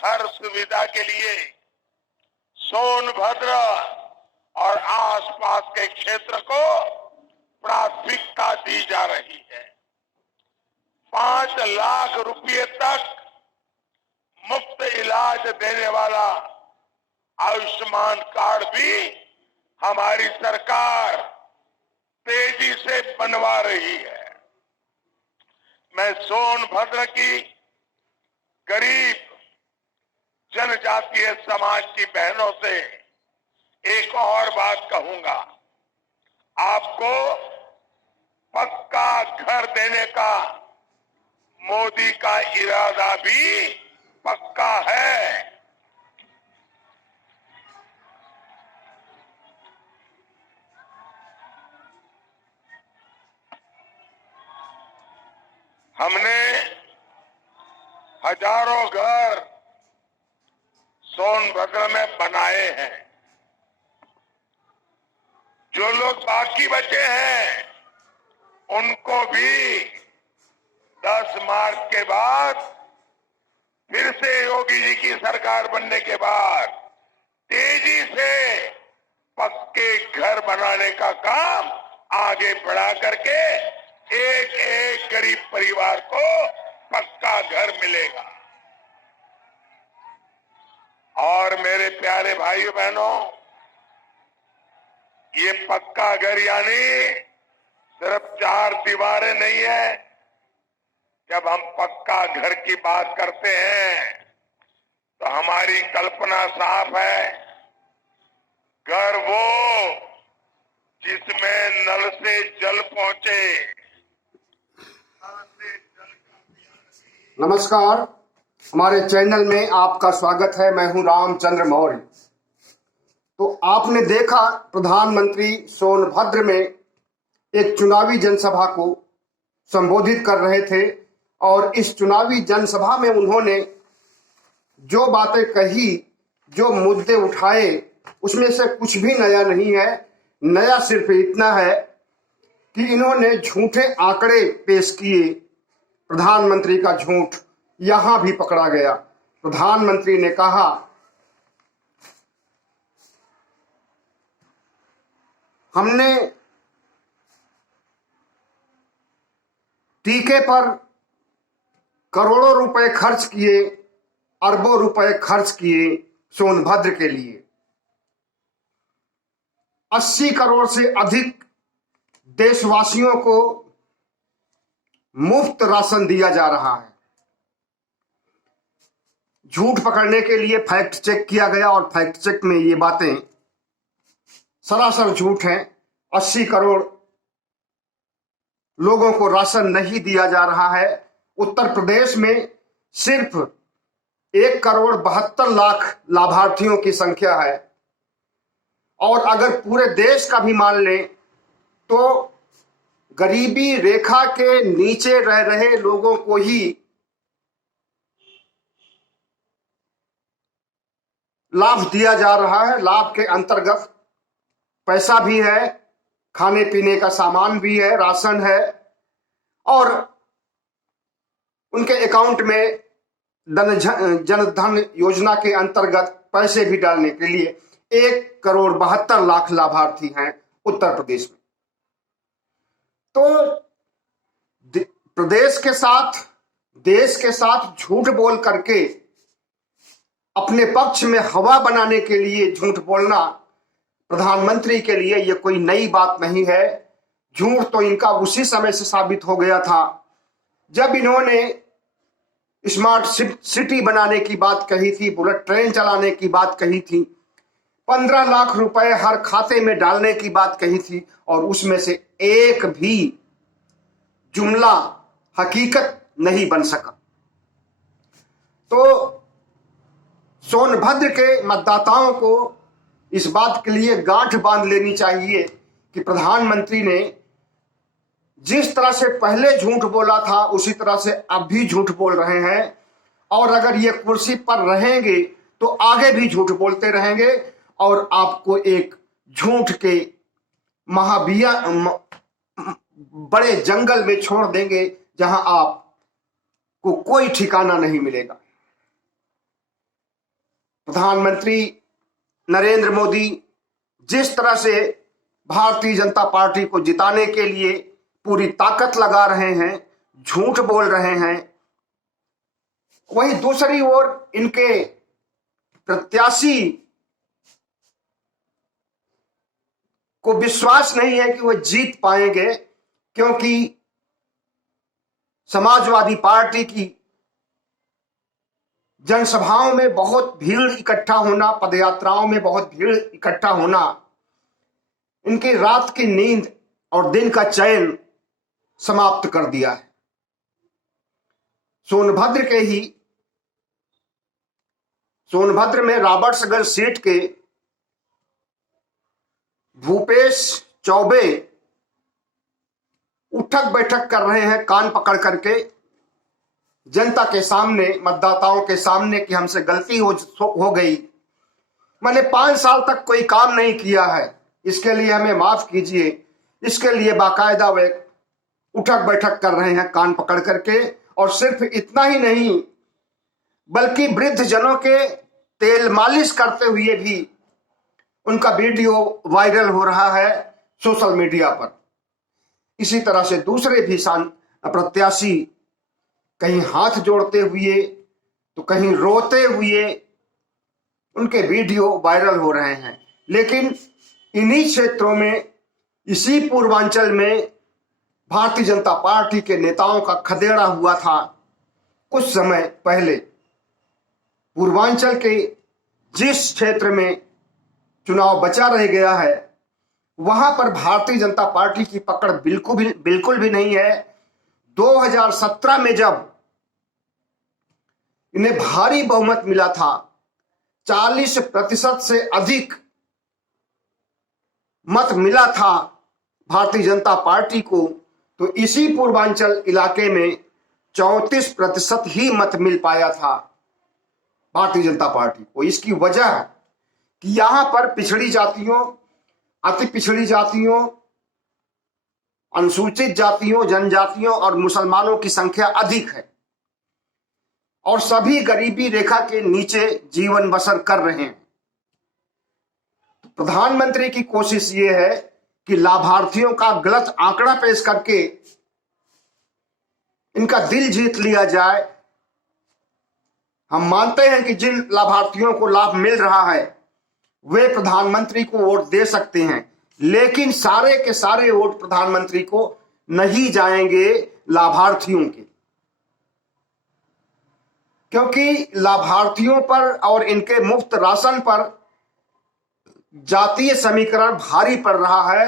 घर सुविधा के लिए सोनभद्र और आसपास के क्षेत्र को प्राथमिकता दी जा रही है। 5 लाख रुपए तक मुफ्त इलाज देने वाला आयुष्मान कार्ड भी हमारी सरकार तेजी से बनवा रही है। मैं सोनभद्र की गरीब जनजातीय समाज की बहनों से एक और बात कहूंगा। आपको पक्का घर देने का मोदी का इरादा भी पक्का है। हमने हजारों घर सोनभद्र में बनाए हैं। जो लोग बाकी बचे हैं उनको भी 10 मार्च के बाद फिर से योगी जी की सरकार बनने के बाद तेजी से पक्के घर बनाने का काम आगे बढ़ा करके एक एक गरीब परिवार को पक्का घर मिलेगा। और मेरे प्यारे भाइयों बहनों, ये पक्का घर यानी सिर्फ 4 दीवारें नहीं है। जब हम पक्का घर की बात करते हैं तो हमारी कल्पना साफ है। घर वो जिसमें नल से जल पहुंचे। नमस्कार, हमारे चैनल में आपका स्वागत है। मैं हूं रामचंद्र मौर्य। तो आपने देखा प्रधानमंत्री सोनभद्र में एक चुनावी जनसभा को संबोधित कर रहे थे और इस चुनावी जनसभा में उन्होंने जो बातें कही, जो मुद्दे उठाए, उसमें से कुछ भी नया नहीं है। नया सिर्फ इतना है कि इन्होंने झूठे आंकड़े पेश किए। प्रधानमंत्री का झूठ यहां भी पकड़ा गया। प्रधानमंत्री ने कहा हमने टीके पर करोड़ों रुपए खर्च किए, अरबों रुपए खर्च किए सोनभद्र के लिए। 80 करोड़ से अधिक देशवासियों को मुफ्त राशन दिया जा रहा है। झूठ पकड़ने के लिए फैक्ट चेक किया गया और फैक्ट चेक में ये बातें सरासर झूठ हैं। 80 करोड़ लोगों को राशन नहीं दिया जा रहा है। उत्तर प्रदेश में सिर्फ 1 करोड़ 72 लाख लाभार्थियों की संख्या है और अगर पूरे देश का भी मान लें तो गरीबी रेखा के नीचे रह रहे लोगों को ही लाभ दिया जा रहा है। लाभ के अंतर्गत पैसा भी है, खाने पीने का सामान भी है, राशन है और उनके अकाउंट में जनधन योजना के अंतर्गत पैसे भी डालने के लिए 1 करोड़ 72 लाख लाभार्थी हैं उत्तर प्रदेश में। तो प्रदेश के साथ, देश के साथ झूठ बोल करके अपने पक्ष में हवा बनाने के लिए झूठ बोलना प्रधानमंत्री के लिए यह कोई नई बात नहीं है। झूठ तो इनका उसी समय से साबित हो गया था जब इन्होंने स्मार्ट सिटी बनाने की बात कही थी, बुलेट ट्रेन चलाने की बात कही थी, 15 लाख रुपए हर खाते में डालने की बात कही थी और उसमें से एक भी जुमला हकीकत नहीं बन सका। तो सोनभद्र के मतदाताओं को इस बात के लिए गांठ बांध लेनी चाहिए कि प्रधानमंत्री ने जिस तरह से पहले झूठ बोला था उसी तरह से अब भी झूठ बोल रहे हैं और अगर ये कुर्सी पर रहेंगे तो आगे भी झूठ बोलते रहेंगे और आपको एक झूठ के बड़े जंगल में छोड़ देंगे जहां आपको कोई ठिकाना नहीं मिलेगा। प्रधानमंत्री नरेंद्र मोदी जिस तरह से भारतीय जनता पार्टी को जिताने के लिए पूरी ताकत लगा रहे हैं, झूठ बोल रहे हैं, वहीं दूसरी ओर इनके प्रत्याशी को विश्वास नहीं है कि वह जीत पाएंगे, क्योंकि समाजवादी पार्टी की जनसभाओं में बहुत भीड़ इकट्ठा होना, पदयात्राओं में बहुत भीड़ इकट्ठा होना, इनकी रात की नींद और दिन का चैन समाप्त कर दिया है। सोनभद्र में रॉबर्ट्सगंज सीट के भूपेश चौबे उठक बैठक कर रहे हैं कान पकड़ करके जनता के सामने, मतदाताओं के सामने कि हमसे गलती हो गई, मैंने 5 साल तक कोई काम नहीं किया है, इसके लिए हमें माफ कीजिए। इसके लिए बाकायदा वे उठक बैठक कर रहे हैं कान पकड़ करके। और सिर्फ इतना ही नहीं, बल्कि वृद्ध जनों के तेल मालिश करते हुए भी उनका वीडियो वायरल हो रहा है सोशल मीडिया पर। इसी तरह से दूसरे भी प्रत्याशी कहीं हाथ जोड़ते हुए तो कहीं रोते हुए उनके वीडियो वायरल हो रहे हैं। लेकिन इन्हीं क्षेत्रों में, इसी पूर्वांचल में भारतीय जनता पार्टी के नेताओं का खदेड़ा हुआ था कुछ समय पहले। पूर्वांचल के जिस क्षेत्र में चुनाव बचा रह गया है, वहां पर भारतीय जनता पार्टी की पकड़ बिल्कुल भी नहीं है। 2017 में जब इन्हें भारी बहुमत मिला था, 40% से अधिक मत मिला था भारतीय जनता पार्टी को, तो इसी पूर्वांचल इलाके में 34% ही मत मिल पाया था भारतीय जनता पार्टी को। इसकी वजह कि यहां पर पिछड़ी जातियों, अति पिछड़ी जातियों, अनुसूचित जातियों, जनजातियों और मुसलमानों की संख्या अधिक है और सभी गरीबी रेखा के नीचे जीवन बसर कर रहे हैं। प्रधानमंत्री की कोशिश ये है कि लाभार्थियों का गलत आंकड़ा पेश करके इनका दिल जीत लिया जाए। हम मानते हैं कि जिन लाभार्थियों को लाभ मिल रहा है वे प्रधानमंत्री को वोट दे सकते हैं, लेकिन सारे के सारे वोट प्रधानमंत्री को नहीं जाएंगे लाभार्थियों के, क्योंकि लाभार्थियों पर और इनके मुफ्त राशन पर जातीय समीकरण भारी पड़ रहा है।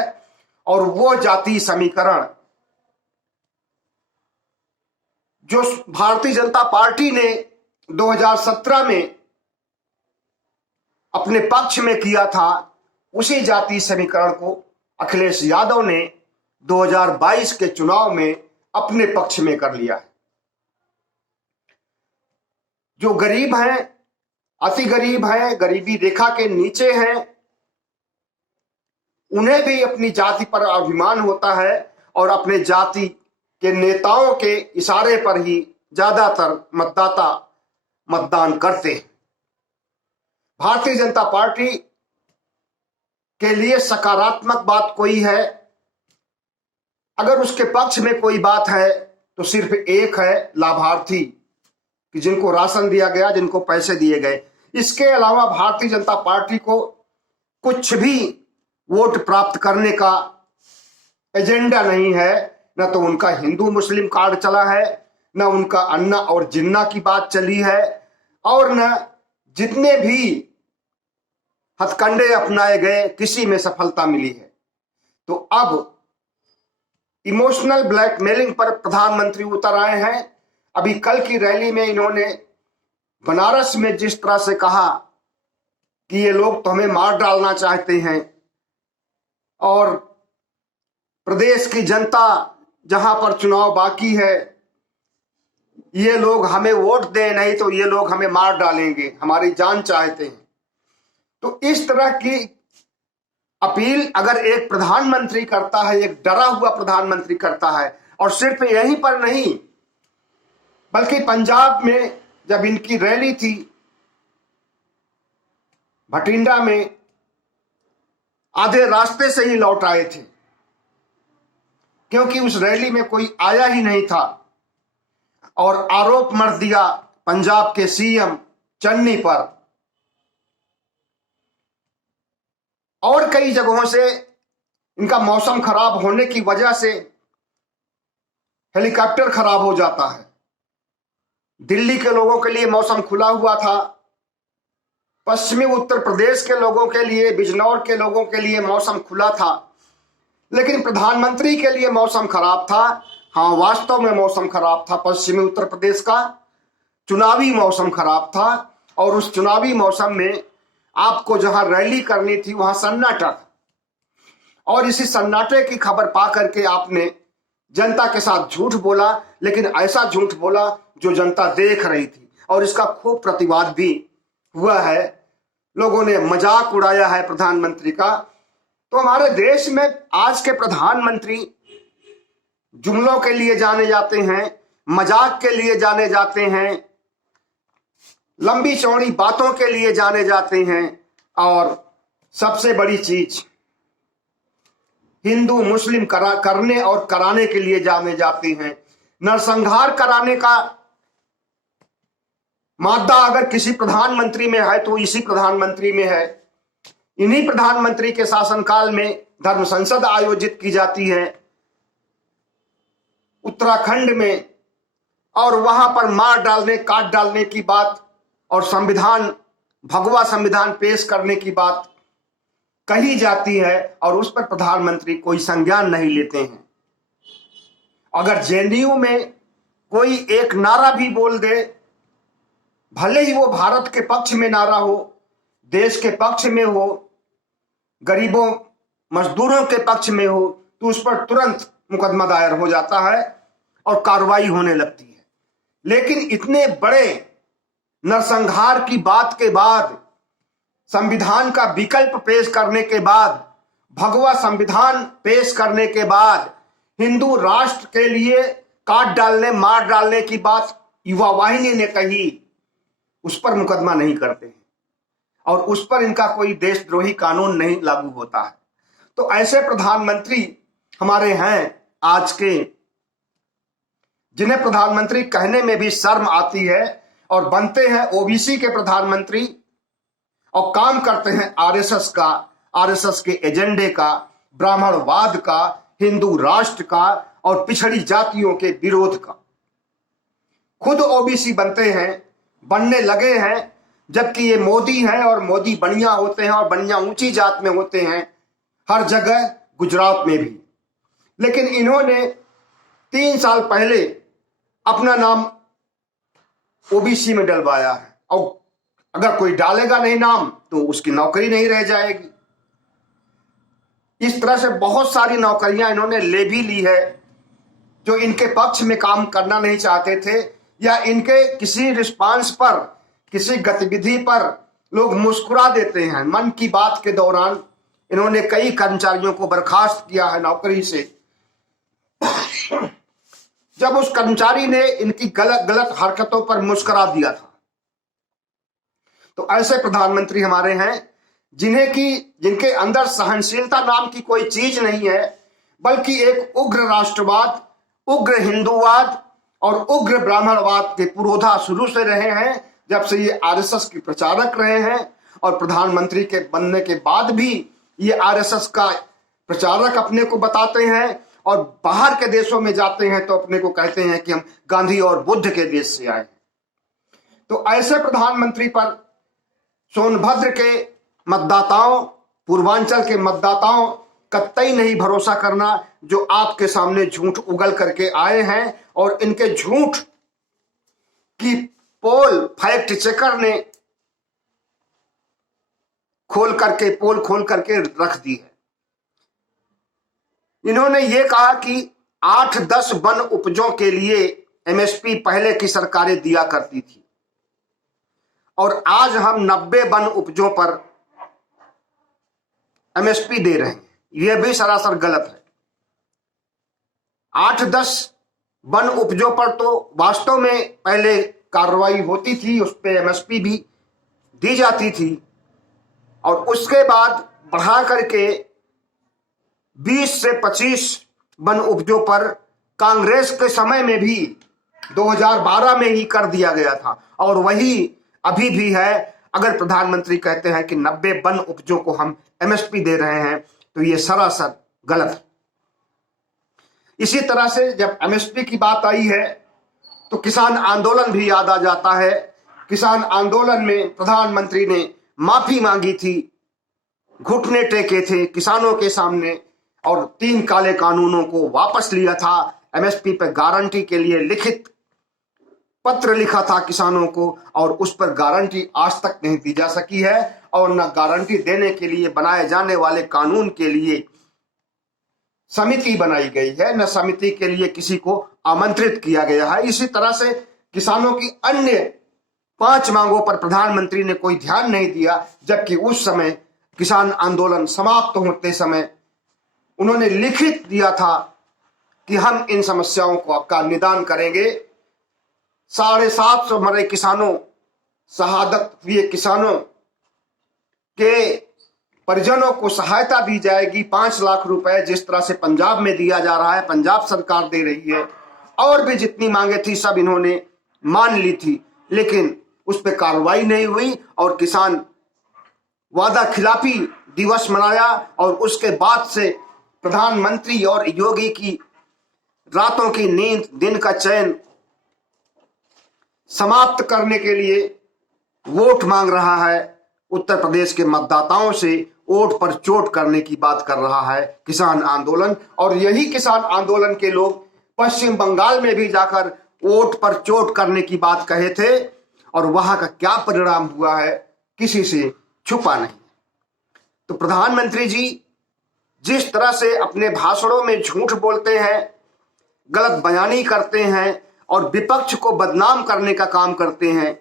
और वो जातीय समीकरण जो भारतीय जनता पार्टी ने 2017 में अपने पक्ष में किया था, उसी जातीय समीकरण को अखिलेश यादव ने 2022 के चुनाव में अपने पक्ष में कर लिया है। जो गरीब हैं, अति गरीब हैं, गरीबी रेखा के नीचे हैं, उन्हें भी अपनी जाति पर अभिमान होता है और अपने जाति के नेताओं के इशारे पर ही ज्यादातर मतदाता मतदान करते हैं। भारतीय जनता पार्टी के लिए सकारात्मक बात कोई है, अगर उसके पक्ष में कोई बात है तो सिर्फ एक है, लाभार्थी कि जिनको राशन दिया गया, जिनको पैसे दिए गए। इसके अलावा भारतीय जनता पार्टी को कुछ भी वोट प्राप्त करने का एजेंडा नहीं है। न तो उनका हिंदू मुस्लिम कार्ड चला है, न उनका अन्ना और जिन्ना की बात चली है, और न जितने भी हथकंडे अपनाए गए किसी में सफलता मिली है। तो अब इमोशनल ब्लैकमेलिंग पर प्रधानमंत्री उतर आए हैं। अभी कल की रैली में इन्होंने बनारस में जिस तरह से कहा कि ये लोग तो हमें मार डालना चाहते हैं और प्रदेश की जनता जहां पर चुनाव बाकी है, ये लोग हमें वोट दें, नहीं तो ये लोग हमें मार डालेंगे, हमारी जान चाहते हैं। तो इस तरह की अपील अगर एक प्रधानमंत्री करता है, एक डरा हुआ प्रधानमंत्री करता है, और सिर्फ यहीं पर नहीं बल्कि पंजाब में जब इनकी रैली थी भटिंडा में आधे रास्ते से ही लौट आए थे, क्योंकि उस रैली में कोई आया ही नहीं था। और आरोप मढ़ दिया पंजाब के सीएम चन्नी पर। और कई जगहों से इनका मौसम खराब होने की वजह से हेलीकॉप्टर खराब हो जाता है। दिल्ली के लोगों के लिए मौसम खुला हुआ था, पश्चिमी उत्तर प्रदेश के लोगों के लिए, बिजनौर के लोगों के लिए मौसम खुला था, लेकिन प्रधानमंत्री के लिए मौसम खराब था। हाँ, वास्तव में मौसम खराब था। पश्चिमी उत्तर प्रदेश का चुनावी मौसम खराब था और उस चुनावी मौसम में आपको जहां रैली करनी थी वहां सन्नाटा था। और इसी सन्नाटे की खबर पा करके आपने जनता के साथ झूठ बोला, लेकिन ऐसा झूठ बोला जो जनता देख रही थी, और इसका खूब प्रतिवाद भी हुआ है। लोगों ने मजाक उड़ाया है प्रधानमंत्री का। तो हमारे देश में आज के प्रधानमंत्री जुमलों के लिए जाने जाते हैं, मजाक के लिए जाने जाते हैं, लंबी चौड़ी बातों के लिए जाने जाते हैं, और सबसे बड़ी चीज हिंदू मुस्लिम करने और कराने के लिए जाने जाते हैं। नरसंहार कराने का मादा अगर किसी प्रधानमंत्री में है तो इसी प्रधानमंत्री में है। इन्हीं प्रधानमंत्री के शासनकाल में धर्म संसद आयोजित की जाती है उत्तराखंड में, और वहां पर मार डालने, काट डालने की बात और संविधान, भगवा संविधान पेश करने की बात कही जाती है, और उस पर प्रधानमंत्री कोई संज्ञान नहीं लेते हैं। अगर जेएनयू में कोई एक नारा भी बोल दे, भले ही वो भारत के पक्ष में नारा हो, देश के पक्ष में हो, गरीबों मजदूरों के पक्ष में हो, तो उस पर तुरंत मुकदमा दायर हो जाता है और कार्रवाई होने लगती है। लेकिन इतने बड़े नरसंहार की बात के बाद, संविधान का विकल्प पेश करने के बाद, भगवा संविधान पेश करने के बाद, हिंदू राष्ट्र के लिए काट डालने, मार डालने की बात युवा वाहिनी ने कही, उस पर मुकदमा नहीं करते हैं और उस पर इनका कोई देशद्रोही कानून नहीं लागू होता है। तो ऐसे प्रधानमंत्री हमारे हैं आज के, जिन्हें प्रधानमंत्री कहने में भी शर्म आती है, और बनते हैं ओबीसी के प्रधानमंत्री और काम करते हैं आरएसएस का, आरएसएस के एजेंडे का, ब्राह्मणवाद का, हिंदू राष्ट्र का और पिछड़ी जातियों के विरोध का। खुद ओबीसी बनते हैं, बनने लगे हैं, जबकि ये मोदी हैं और मोदी बनिया होते हैं और बनिया ऊंची जात में होते हैं हर जगह, गुजरात में भी। लेकिन इन्होंने 3 साल पहले अपना नाम ओबीसी में डलवाया है, और अगर कोई डालेगा नहीं नाम तो उसकी नौकरी नहीं रह जाएगी। इस तरह से बहुत सारी नौकरियां इन्होंने ले भी ली है जो इनके पक्ष में काम करना नहीं चाहते थे, या इनके किसी रिस्पांस पर, किसी गतिविधि पर लोग मुस्कुरा देते हैं। मन की बात के दौरान इन्होंने कई कर्मचारियों को बर्खास्त किया है नौकरी से, जब उस कर्मचारी ने इनकी गलत हरकतों पर मुस्कुरा दिया था। तो ऐसे प्रधानमंत्री हमारे हैं जिनके अंदर सहनशीलता नाम की कोई चीज नहीं है, बल्कि एक उग्र राष्ट्रवाद, उग्र हिंदूवाद और उग्र ब्राह्मणवाद के पुरोधा शुरू से रहे हैं, जब से ये आरएसएस के प्रचारक रहे हैं। और प्रधानमंत्री के बनने के बाद भी ये आरएसएस का प्रचारक अपने को बताते हैं, और बाहर के देशों में जाते हैं तो अपने को कहते हैं कि हम गांधी और बुद्ध के देश से आए। तो ऐसे प्रधानमंत्री पर सोनभद्र के मतदाताओं, पूर्वांचल के मतदाताओं कतई नहीं भरोसा करना, जो आपके सामने झूठ उगल करके आए हैं, और इनके झूठ की पोल फैक्ट चेकर ने पोल खोल करके रख दी है। इन्होंने ये कहा कि 8-10 वन उपजों के लिए एमएसपी पहले की सरकारें दिया करती थी, और आज हम 90 वन उपजों पर एमएसपी दे रहे हैं। यह भी सरासर गलत है। 8-10 वन उपजों पर तो वास्तव में पहले कार्रवाई होती थी, उस पर एमएसपी भी दी जाती थी, और उसके बाद बढ़ा करके 20 से 25 वन उपजों पर कांग्रेस के समय में भी 2012 में ही कर दिया गया था, और वही अभी भी है। अगर प्रधानमंत्री कहते हैं कि 90 वन उपजों को हम एमएसपी दे रहे हैं तो ये सरासर गलत है। इसी तरह से जब एमएसपी की बात आई है तो किसान आंदोलन भी याद आ जाता है। किसान आंदोलन में प्रधानमंत्री ने माफी मांगी थी, घुटने टेके थे किसानों के सामने, और 3 काले कानूनों को वापस लिया था। एमएसपी पर गारंटी के लिए लिखित पत्र लिखा था किसानों को, और उस पर गारंटी आज तक नहीं दी जा सकी है, और न गारंटी देने के लिए बनाए जाने वाले कानून के लिए समिति बनाई गई है, न समिति के लिए किसी को आमंत्रित किया गया है। इसी तरह से किसानों की अन्य 5 मांगों पर प्रधानमंत्री ने कोई ध्यान नहीं दिया, जबकि उस समय किसान आंदोलन समाप्त होते समय उन्होंने लिखित दिया था कि हम इन समस्याओं का निदान करेंगे। 750 मरे किसानों, शहादत हुए किसानों के परिजनों को सहायता दी जाएगी। 5 लाख रुपए जिस तरह से पंजाब में दिया जा रहा है, पंजाब सरकार दे रही है, और भी जितनी मांगे थी सब इन्होंने मान ली थी, लेकिन उस पर कार्रवाई नहीं हुई और किसान वादा खिलाफी दिवस मनाया। और उसके बाद से प्रधानमंत्री और योगी की रातों की नींद, दिन का चैन समाप्त करने के लिए वोट मांग रहा है। उत्तर प्रदेश के मतदाताओं से वोट पर चोट करने की बात कर रहा है किसान आंदोलन, और यही किसान आंदोलन के लोग पश्चिम बंगाल में भी जाकर वोट पर चोट करने की बात कहे थे, और वहां का क्या परिणाम हुआ है किसी से छुपा नहीं। तो प्रधानमंत्री जी जिस तरह से अपने भाषणों में झूठ बोलते हैं, गलत बयानी करते हैं और विपक्ष को बदनाम करने का काम करते हैं,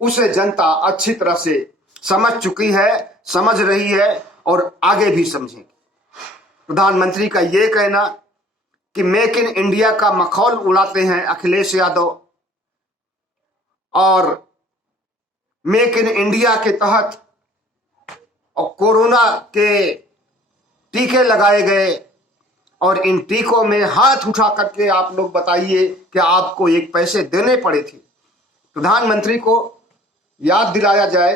उसे जनता अच्छी तरह से समझ चुकी है, समझ रही है और आगे भी समझेगी। प्रधानमंत्री का यह कहना कि मेक इन इंडिया का मखौल उड़ाते हैं अखिलेश यादव, और मेक इन इंडिया के तहत और कोरोना के टीके लगाए गए, और इन टीकों में हाथ उठा करके आप लोग बताइए कि आपको 1 पैसे देने पड़े थे। प्रधानमंत्री को याद दिलाया जाए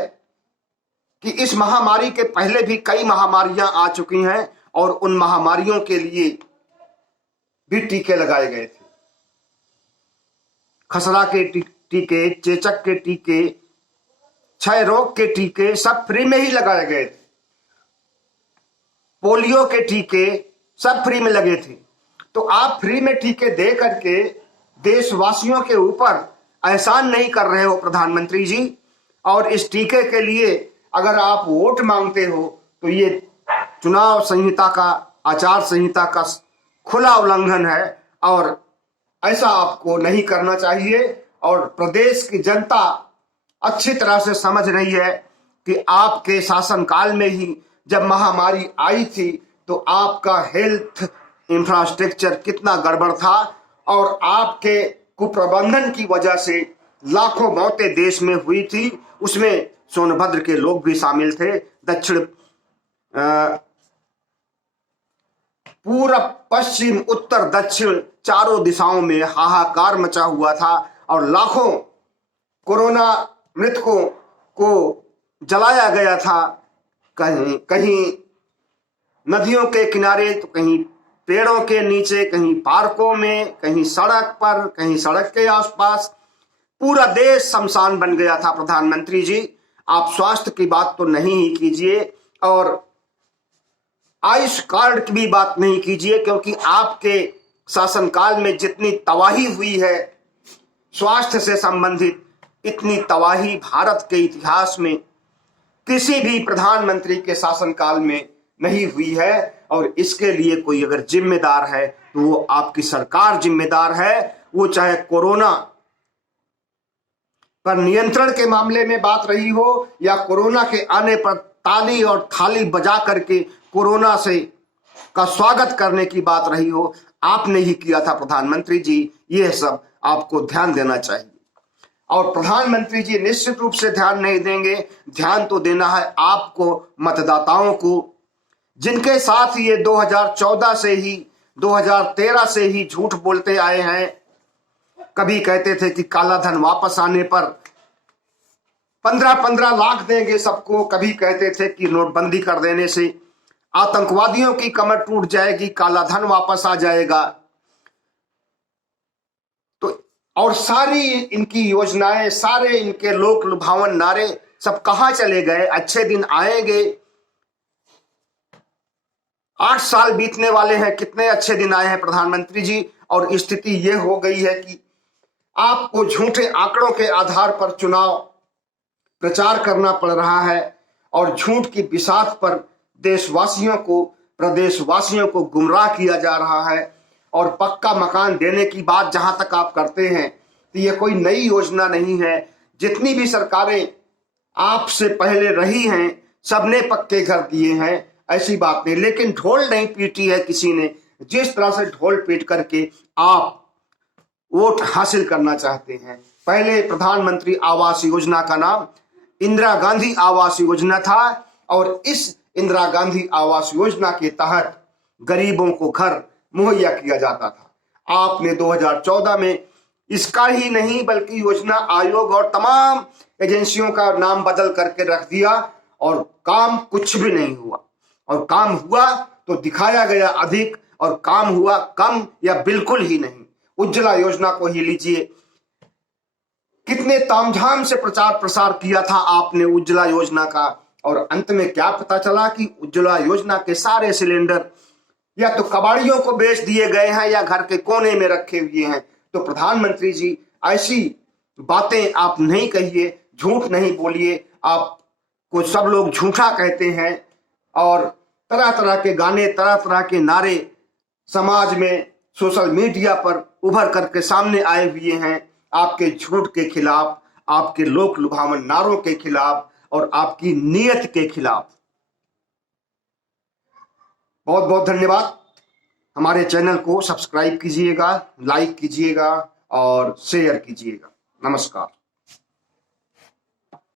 कि इस महामारी के पहले भी कई महामारियां आ चुकी हैं, और उन महामारियों के लिए भी टीके लगाए गए थे। खसरा के टीके, चेचक के टीके, क्षय रोग के टीके सब फ्री में ही लगाए गए थे। पोलियो के टीके सब फ्री में लगे थे। तो आप फ्री में टीके दे करके देशवासियों के ऊपर एहसान नहीं कर रहे हो प्रधानमंत्री जी, और इस टीके के लिए अगर आप वोट मांगते हो तो ये चुनाव संहिता का, आचार संहिता का खुला उल्लंघन है, और ऐसा आपको नहीं करना चाहिए। और प्रदेश की जनता अच्छी तरह से समझ रही है कि आपके शासनकाल में ही जब महामारी आई थी तो आपका हेल्थ इंफ्रास्ट्रक्चर कितना गड़बड़ था, और आपके कुप्रबंधन की वजह से लाखों मौतें देश में हुई थी। उसमें सोनभद्र के लोग भी शामिल थे। पूरा पश्चिम, उत्तर, दक्षिण चारों दिशाओं में हाहाकार मचा हुआ था, और लाखों कोरोना मृतकों को जलाया गया था। कहीं कहीं नदियों के किनारे, तो कहीं पेड़ों के नीचे, कहीं पार्कों में, कहीं सड़क पर, कहीं सड़क के आसपास। पूरा देश शमशान बन गया था। प्रधानमंत्री जी आप स्वास्थ्य की बात तो नहीं ही कीजिए, और आयुष कार्ड की भी बात नहीं कीजिए, क्योंकि आपके शासनकाल में जितनी तबाही हुई है स्वास्थ्य से संबंधित, इतनी तबाही भारत के इतिहास में किसी भी प्रधानमंत्री के शासनकाल में नहीं हुई है। और इसके लिए कोई अगर जिम्मेदार है तो वो आपकी सरकार जिम्मेदार है। वो चाहे कोरोना पर नियंत्रण के मामले में बात रही हो, या कोरोना के आने पर ताली और थाली बजा करके कोरोना से का स्वागत करने की बात रही हो, आपने ही किया था प्रधानमंत्री जी। यह सब आपको ध्यान देना चाहिए। और प्रधानमंत्री जी निश्चित रूप से ध्यान नहीं देंगे। ध्यान तो देना है आपको, मतदाताओं को, जिनके साथ ये 2014 से ही 2013 से ही झूठ बोलते आए हैं। कभी कहते थे कि काला धन वापस आने पर 15-15 लाख देंगे सबको, कभी कहते थे कि नोटबंदी कर देने से आतंकवादियों की कमर टूट जाएगी, काला धन वापस आ जाएगा। तो और सारी इनकी योजनाएं, सारे इनके लोक लुभावन नारे सब कहां चले गए? अच्छे दिन आएंगे, 8 साल बीतने वाले हैं, कितने अच्छे दिन आए हैं प्रधानमंत्री जी। और स्थिति यह हो गई है कि आपको झूठे आंकड़ों के आधार पर चुनाव प्रचार करना पड़ रहा है और झूठ की बिसात पर देशवासियों को, प्रदेशवासियों को गुमराह किया जा रहा है। और पक्का मकान देने की बात जहां तक आप करते हैं तो ये कोई नई योजना नहीं है। जितनी भी सरकारें आपसे पहले रही हैं सबने पक्के घर दिए हैं, ऐसी बात नहीं। लेकिन ढोल नहीं पीटी है किसी ने, जिस तरह से ढोल पीट करके आप वोट हासिल करना चाहते हैं। पहले प्रधानमंत्री आवास योजना का नाम इंदिरा गांधी आवास योजना था और इस इंदिरा गांधी आवास योजना के तहत गरीबों को घर मुहैया किया जाता था। आपने 2014 में इसका ही नहीं बल्कि योजना आयोग और तमाम एजेंसियों का नाम बदल करके रख दिया और काम कुछ भी नहीं हुआ। और काम हुआ तो दिखाया गया अधिक और काम हुआ कम या बिल्कुल ही नहीं। उज्ज्वला योजना को ही लीजिए, कितने तामझाम से प्रचार प्रसार किया था आपने उज्ज्वला योजना का, और अंत में क्या पता चला कि उज्ज्वला योजना के सारे सिलेंडर या तो कबाड़ियों को बेच दिए गए हैं या घर के कोने में रखे हुए हैं। तो प्रधानमंत्री जी ऐसी बातें आप नहीं कहिए, झूठ नहीं बोलिए। आपको सब लोग झूठा कहते हैं और तरह तरह के गाने, तरह तरह के नारे समाज में, सोशल मीडिया पर उभर करके सामने आए हुए हैं आपके झूठ के खिलाफ, आपके लोक लुभावन नारों के खिलाफ और आपकी नीयत के खिलाफ। बहुत बहुत धन्यवाद। हमारे चैनल को सब्सक्राइब कीजिएगा, लाइक कीजिएगा और शेयर कीजिएगा। नमस्कार।